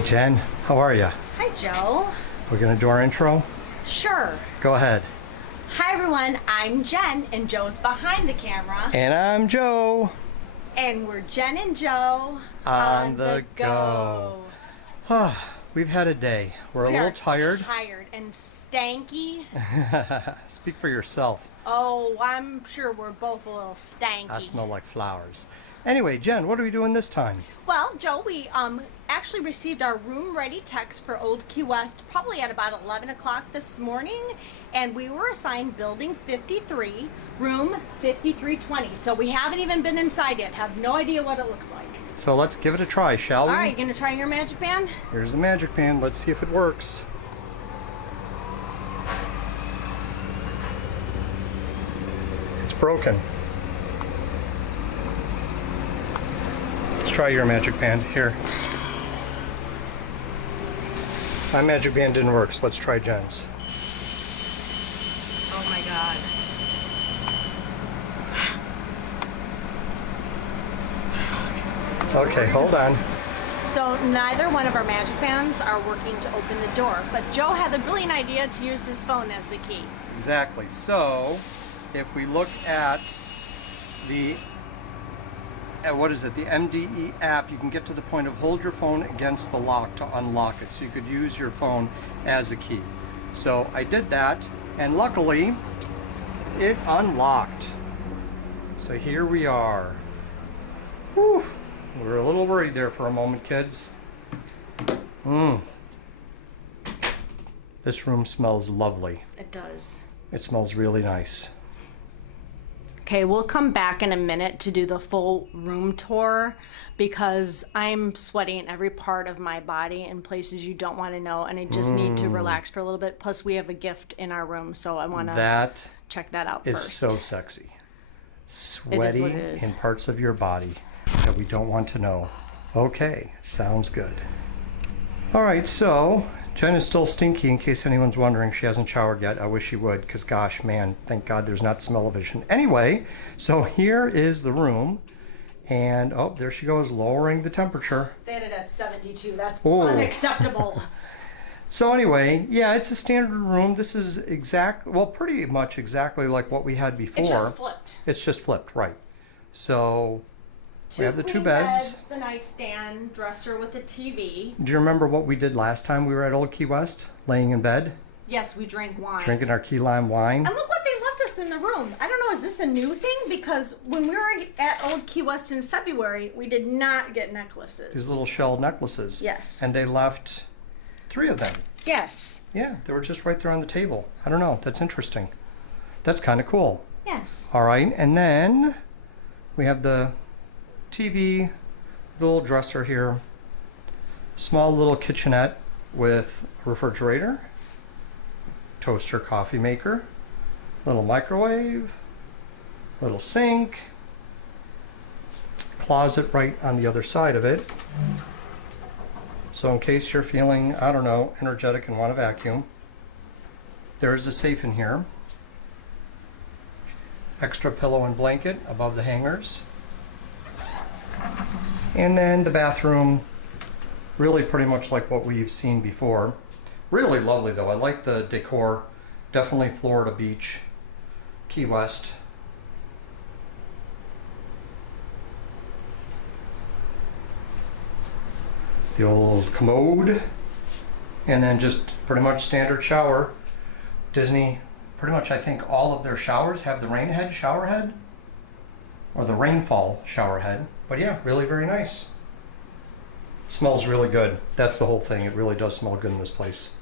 Hey Jen, how are you? Hi Joe. We're gonna do our intro? Sure. Go ahead. Hi everyone, I'm Jen and Joe's behind the camera. And I'm Joe. And we're Jen and Joe on the go. We've had a day. We're a little tired. Tired and stanky. Speak for yourself. Oh, I'm sure we're both a little stanky. I smell like flowers. Anyway, Jen, what are we doing this time? Well, Joe, we actually received our room ready text for Old Key West probably at about 11 o'clock this morning, and we were assigned building 53, room 5320. So we haven't even been inside yet, have no idea what it looks like. So let's give it a try, shall we? All right, you gonna try your magic band? Here's the magic band. Let's see if it works. It's broken. Let's try your magic band. Here. My magic band didn't work, so let's try Jen's. Oh my God. Okay, hold on. So neither one of our magic bands are working to open the door, but Joe had the brilliant idea to use his phone as the key. Exactly. So, if we look at the what is it? The MDE app, you can get to the point of hold your phone against the lock to unlock it. So you could use your phone as a key. So I did that, and luckily it unlocked. So here we are. Whew. We were a little worried there for a moment, kids. This room smells lovely. It does. It smells really nice. Okay, we'll come back in a minute to do the full room tour because I'm sweating every part of my body in places you don't want to know, and I just need to relax for a little bit. Plus, we have a gift in our room, so I want to check that out first. It's so sexy. Sweaty in parts of your body that we don't want to know. Okay, sounds good. All right, so Jen is still stinky, in case anyone's wondering. She hasn't showered yet. I wish she would, because gosh, man, thank God there's not smell-o-vision. Anyway, so here is the room, and oh, there she goes, lowering the temperature. They had it at 72. That's unacceptable. So anyway, yeah, it's a standard room. This is pretty much exactly like what we had before. It's just flipped. It's just flipped, right. So we have the two beds, beds, the nightstand, dresser with a TV. Do you remember what we did last time we were at Old Key West? Laying in bed? Yes, we drank wine. Drinking our key lime wine. And look what they left us in the room. I don't know, is this a new thing? Because when we were at Old Key West in February, we did not get necklaces. These little shell necklaces. Yes. And they left 3 of them. Yes. Yeah, they were just right there on the table. I don't know, that's interesting. That's kind of cool. Yes. All right, and then we have the TV, little dresser here, small little kitchenette with a refrigerator, toaster, coffee maker, little microwave, little sink, closet right on the other side of it. So in case you're feeling, I don't know, energetic and want to vacuum, there's a safe in here. Extra pillow and blanket above the hangers. And then the bathroom, really pretty much like what we've seen before. Really lovely though. I like the decor. Definitely Florida Beach, Key West. The old commode. And then just pretty much standard shower. Disney, pretty much I think all of their showers have the shower head. Or the rainfall shower head. But yeah, really very nice. Smells really good. That's the whole thing. It really does smell good in this place.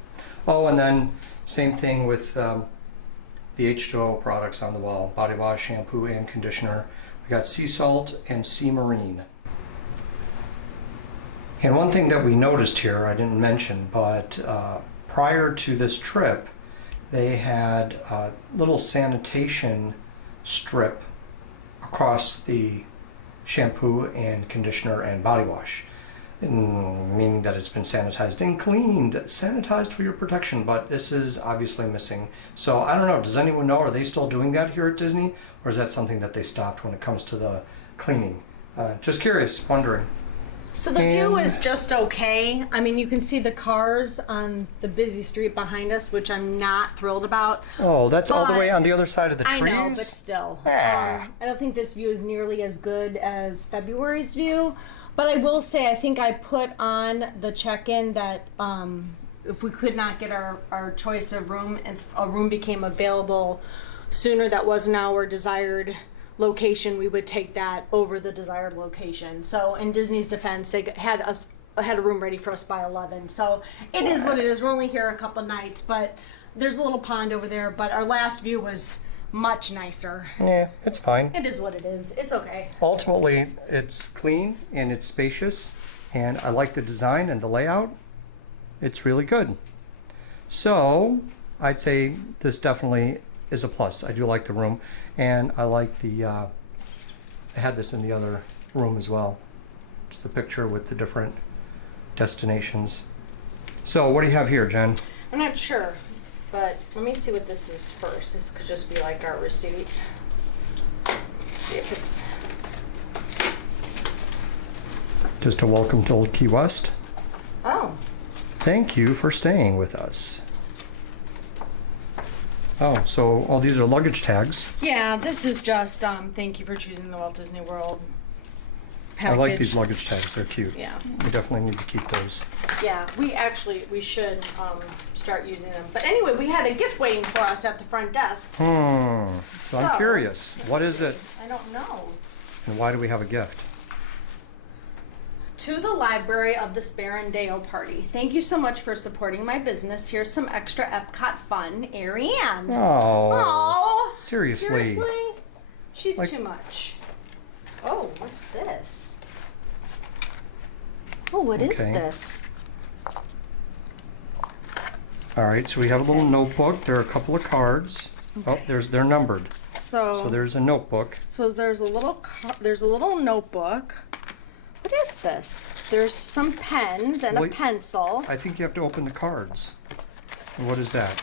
Oh, and then same thing with the H2O products on the wall. Body wash, shampoo, and conditioner. We got sea salt and sea marine. And one thing that we noticed here, I didn't mention, but prior to this trip, they had a little sanitation strip across the shampoo and conditioner and body wash, meaning that it's been sanitized and cleaned, sanitized for your protection, but this is obviously missing. So I don't know, does anyone know, are they still doing that here at Disney, or is that something that they stopped when it comes to the cleaning? Just curious, wondering. So the view is just okay. I mean, you can see the cars on the busy street behind us, which I'm not thrilled about. Oh, that's all the way on the other side of the trees? I know, but still. Ah. I don't think this view is nearly as good as February's view. But I will say, I think I put on the check-in that if we could not get our choice of room, if a room became available sooner that wasn't our desired location, we would take that over the desired location. So in Disney's defense, they had a room ready for us by 11. So it is what it is. We're only here a couple nights, but there's a little pond over there. But our last view was much nicer. Yeah, it's fine. It is what it is. It's okay. Ultimately, it's clean and it's spacious, and I like the design and the layout. It's really good. So I'd say this definitely is a plus. I do like the room, and I like the I had this in the other room as well. It's the picture with the different destinations. So what do you have here, Jen? I'm not sure, but let me see what this is first. This could just be like our receipt. See if it's Just a welcome to Old Key West. oh. Thank you for staying with us. Oh, so all these are luggage tags. Yeah, this is just thank you for choosing the Walt Disney World package. I like these luggage tags, they're cute. Yeah. We definitely need to keep those. Yeah, we should start using them. But anyway, we had a gift waiting for us at the front desk. So I'm So, curious, what is it I don't know. and why do we have a gift? To the Library of the Sparandeo Party. Thank you so much for supporting my business. Here's some extra Epcot fun. Ariane. Oh, Oh, seriously? She's Like- too much. Oh, what's this? Oh, what is Okay. this? All right, so we have a little notebook. There are a couple of cards. Oh, they're numbered. So there's a notebook. So there's a little notebook. What is this? There's some pens and a Wait. pencil. I think you have to open the cards. And what is that?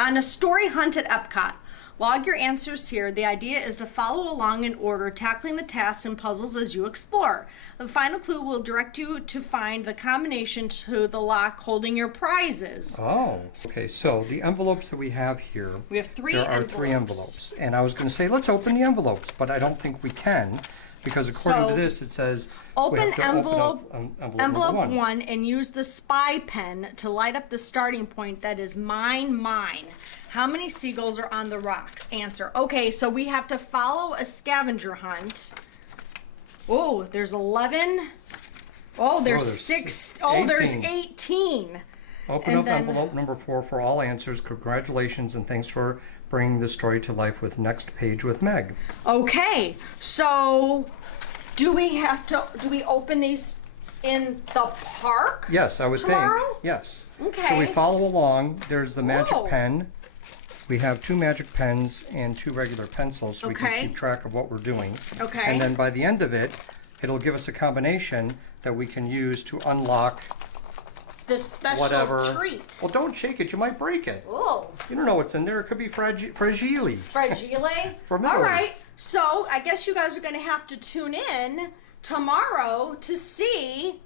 On a story hunt at Epcot, log your answers here. The idea is to follow along in order, tackling the tasks and puzzles as you explore. The final clue will direct you to find the combination to the lock holding your prizes. Oh, okay. So the envelopes that we have here, We have three there are 3 envelopes. And I was going to say, let's open the envelopes, but I don't think we can because according to So, this, it says we Open have to envelope, open up envelope number 1. 1 and use the spy pen to light up the starting point that is mine. How many seagulls are on the rocks? Answer. Okay, so we have to follow a scavenger hunt. Oh, there's 11. Oh, there's there's 6. Oh, there's 18. 18. Open And up then- envelope number 4 for all answers. Congratulations and thanks for bringing the story to life with Next Page with Meg. Okay, so do we open these in the park? Yes, I would Tomorrow? think. Yes. Okay. So we follow along. There's the magic Whoa. pen. We have 2 magic pens and 2 regular pencils so we Okay. can keep track of what we're doing. Okay. And then by the end of it, it'll give us a combination that we can use to unlock This special whatever. treat. Well, don't shake it. You might break it. Oh. You don't know what's in there. It could be fragile. Fragile. For All Melody. right. So I guess you guys are going to have to tune in tomorrow to see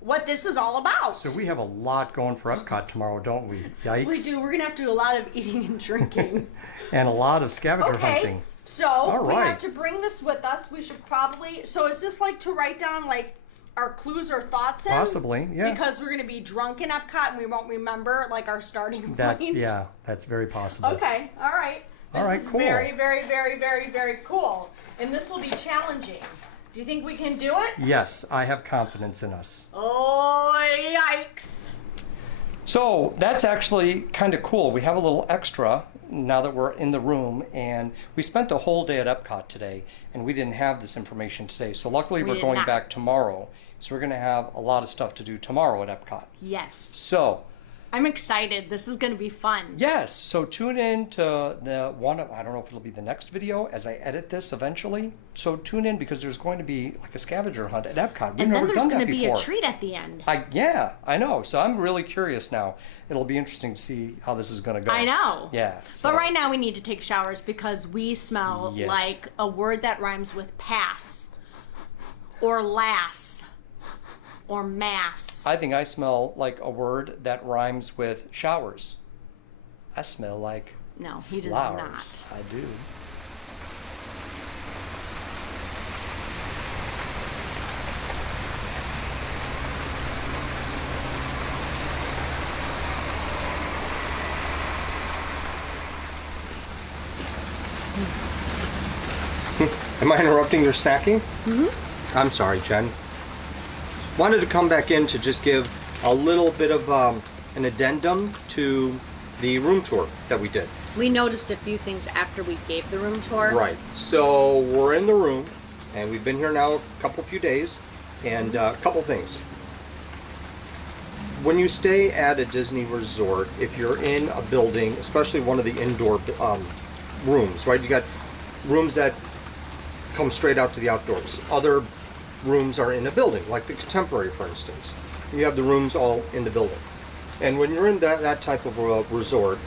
what this is all about. So we have a lot going for Epcot tomorrow, don't we? Yikes. We do. We're going to have to do a lot of eating and drinking. And a lot of scavenger Okay. hunting. So we right. have to bring this with us. We should probably. So is this like to write down like our clues or thoughts in? Possibly, yeah. Because we're going to be drunk in Epcot and we won't remember like our starting That's point. yeah, that's very possible. Okay, all right. This All right, is cool. very, very, very, very, very cool. And this will be challenging. Do you think we can do it? Yes, I have confidence in us. Oh, yikes. So that's actually kind of cool. We have a little extra now that we're in the room, and we spent a whole day at Epcot today, and we didn't have this information today. So luckily We we're did going not. back tomorrow. So we're going to have a lot of stuff to do tomorrow at Epcot. Yes. So I'm excited. This is going to be fun. yes, so tune in to the one, I don't know if it'll be the next video as I edit this eventually. So tune in because there's going to be like a scavenger hunt at Epcot. We've And then never there's done going that to be before. a treat at the end. Yeah, I know. So I'm really curious now. It'll be interesting to see how this is going to go. I know. Yeah. So But right now we need to take showers because we smell Yes. like a word that rhymes with pass. or lass, or mass. I think I smell like a word that rhymes with showers. I smell like No, he does flowers. not. I do. Am I interrupting your snacking? Mm-hmm. I'm sorry, Jen. Wanted to come back in to just give a little bit of an addendum to the room tour that we did. We noticed a few things after we gave the room tour. Right. So we're in the room, and we've been here now a few days, and a couple things. When you stay at a Disney resort, if you're in a building, especially one of the indoor rooms, right? You got rooms that come straight out to the outdoors. Other rooms are in a building, like the Contemporary, for instance. You have the rooms all in the building. And when you're in that type of a resort,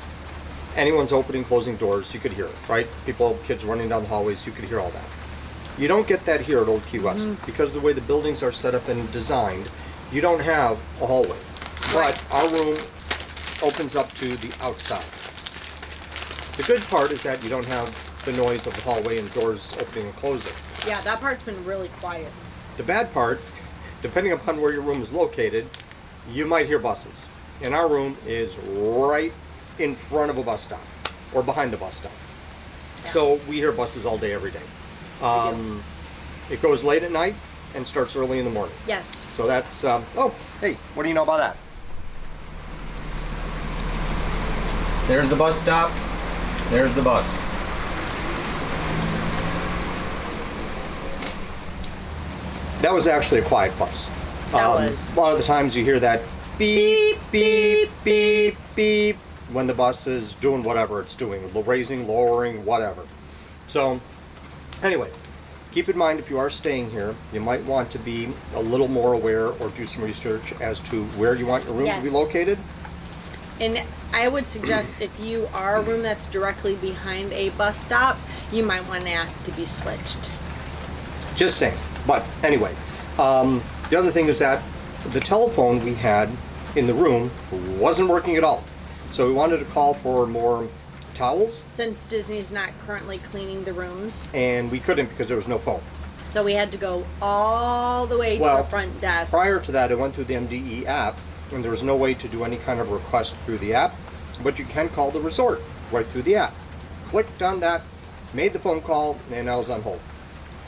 anyone's opening, closing doors, you could hear it, right? People, kids running down the hallways, you could hear all that. You don't get that here at Old Key West, because the way the buildings are set up and designed, you don't have a hallway. But our room opens up to the outside. The good part is that you don't have the noise of the hallway and doors opening and closing. Yeah, that part's been really quiet. The bad part, depending upon where your room is located, you might hear buses. And our room is right in front of a bus stop, or behind the bus stop. Yeah. So we hear buses all day, every day. It goes late at night and starts early in the morning. Yes. So that's, oh, hey, what do you know about that? There's the bus stop, there's the bus. That was actually a quiet bus. That was. A lot of the times you hear that beep, beep, beep, beep, when the bus is doing whatever it's doing, raising, lowering, whatever. So, anyway, keep in mind if you are staying here, you might want to be a little more aware or do some research as to where you want your room to be located. And I would suggest if you are a room that's directly behind a bus stop, you might want to ask to be switched. Just saying. But anyway, the other thing is that the telephone we had in the room wasn't working at all. So we wanted to call for more towels. Since Disney's not currently cleaning the rooms. And we couldn't because there was no phone. So we had to go all the way to the front desk. Prior to that, I went through the MDE app, and there was no way to do any kind of request through the app, but you can call the resort right through the app. Clicked on that, made the phone call, and I was on hold.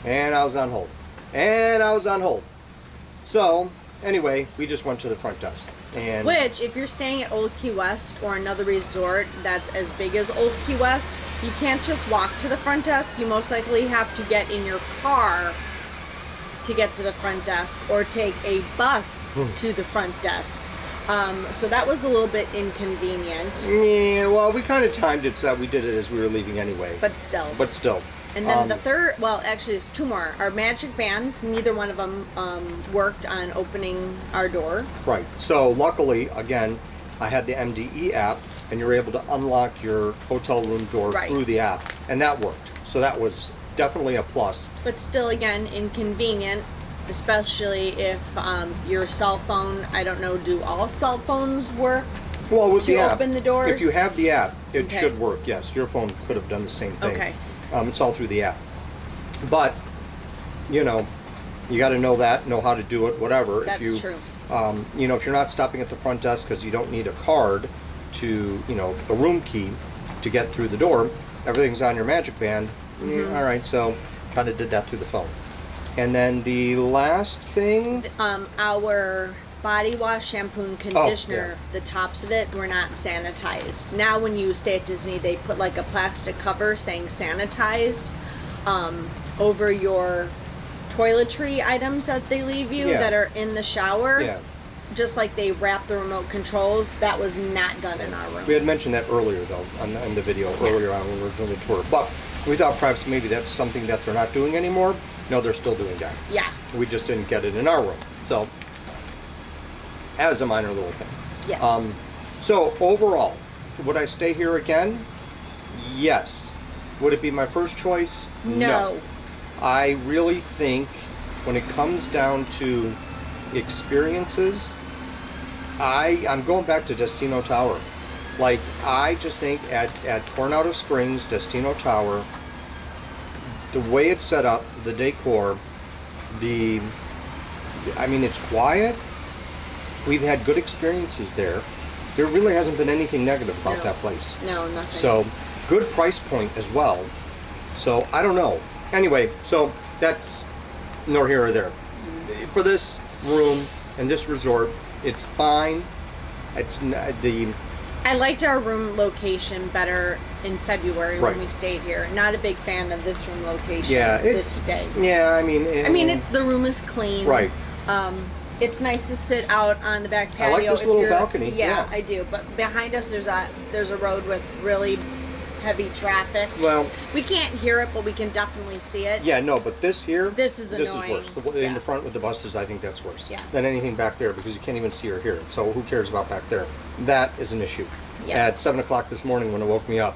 And I was on hold. And I was on hold. So, anyway, we just went to the front desk. And which, if you're staying at Old Key West or another resort that's as big as Old Key West, you can't just walk to the front desk. You most likely have to get in your car to get to the front desk or take a bus to the front desk. So that was a little bit inconvenient. Yeah, well, we kind of timed it so that we did it as we were leaving anyway. But still. And then the third, well, actually, there's two more. Our magic bands, neither one of them worked on opening our door. Right. So luckily, again, I had the MDE app, and you're able to unlock your hotel room door through the app, and that worked. So that was definitely a plus. But still, again, inconvenient, especially if your cell phone, I don't know, do all cell phones work? Well, with the app, open the doors? if you have the app, it should work. Yes, your phone could have done the same thing. Okay. It's all through the app. But, you know, you got to know that, know how to do it, whatever. That's true. You know, if you're not stopping at the front desk because you don't need a card to, you know, a room key to get through the door, everything's on your magic band. All right, so kind of did that through the phone. And then the last thing, our body wash, shampoo, and conditioner, the tops of it were not sanitized. Now when you stay at Disney, they put like a plastic cover saying sanitized over your toiletry items that they leave you that are in the shower. Yeah. Just like they wrap the remote controls. That was not done in our room. We had mentioned that earlier though, in the video, earlier on when we were doing the tour. But we thought perhaps maybe that's something that they're not doing anymore. No, they're still doing that. Yeah. We just didn't get it in our room. So, as a minor little thing. Yes. So, overall, would I stay here again? Yes. Would it be my first choice? No. I really think when it comes down to experiences, I'm going back to Destino Tower. Like, I just think at Coronado Springs, Destino Tower, the way it's set up, the decor, I mean, it's quiet. We've had good experiences there. There really hasn't been anything negative about that place. No, nothing. So, good price point as well. So, I don't know. Anyway, so that's nor here or there. For this room and this resort, it's fine. It's I liked our room location better in February Right. when we stayed here. Not a big fan of this room location. Yeah, this stay. Yeah, I mean, The room is clean. Right. It's nice to sit out on the back patio. I like this if little you're- balcony. Yeah, I do. But behind us, there's a road with really heavy traffic. Well, We can't hear it, but we can definitely see it. yeah, no, but this here, This is this is annoying. worse. In Yeah. the front with the buses, I think that's worse Yeah. than anything back there because you can't even see or hear it. So who cares about back there? That is an issue. Yeah. At 7 o'clock this morning when it woke me up,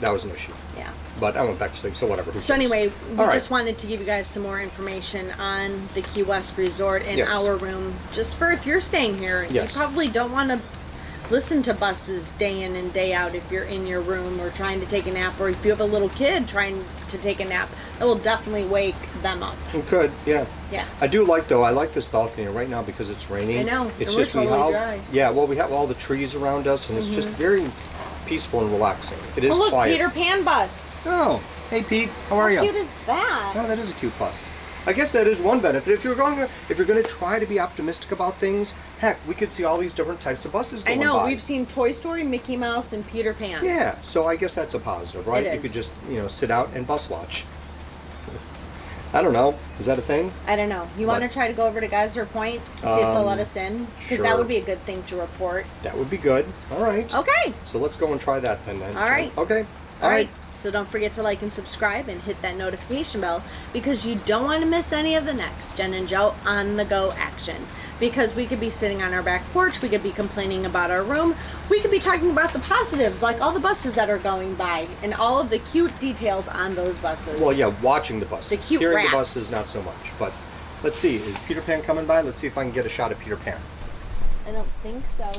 that was an issue. Yeah. But I went back to sleep, so whatever. Who So cares? anyway, we All right. just wanted to give you guys some more information on the Key West Resort and Yes. our room. Just for if you're staying here, Yes. you probably don't want to listen to buses day in and day out if you're in your room or trying to take a nap, or if you have a little kid trying to take a nap. That will definitely wake them up. You could, yeah. Yeah. I do like, though, I like this balcony right now because it's raining. I know, It's and we're just totally dry. Yeah, well, we have all the trees around us, and it's just very peaceful and relaxing. It is Oh, look, quiet. Peter Pan bus. Oh, hey Pete, how are you? How cute is that? Oh, that is a cute bus. I guess that is one benefit. If you're going to try to be optimistic about things, heck, we could see all these different types of buses I going know, by. we've seen Toy Story, Mickey Mouse, and Peter Pan. Yeah, so I guess that's a positive, right? It You is. could just, sit out and bus watch. I don't know. Is that a thing? I don't know. You want to But- try to go over to Geyser Point and see if they'll let us in? Because that sure. would be a good thing to report. That would be good. All right. Okay. So let's go and try that then. All right. Okay. All right. So don't forget to like and subscribe and hit that notification bell because you don't want to miss any of the next Jen and Joe on the go action. Because we could be sitting on our back porch, we could be complaining about our room, we could be talking about the positives, like all the buses that are going by and all of the cute details on those buses. Well, yeah, watching the buses. The cute Hearing rats. the buses, not so much. But let's see. Is Peter Pan coming by? Let's see if I can get a shot of Peter Pan. I don't think so.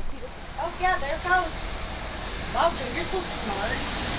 Oh yeah, there it goes. Wow, Joe, you're so smart.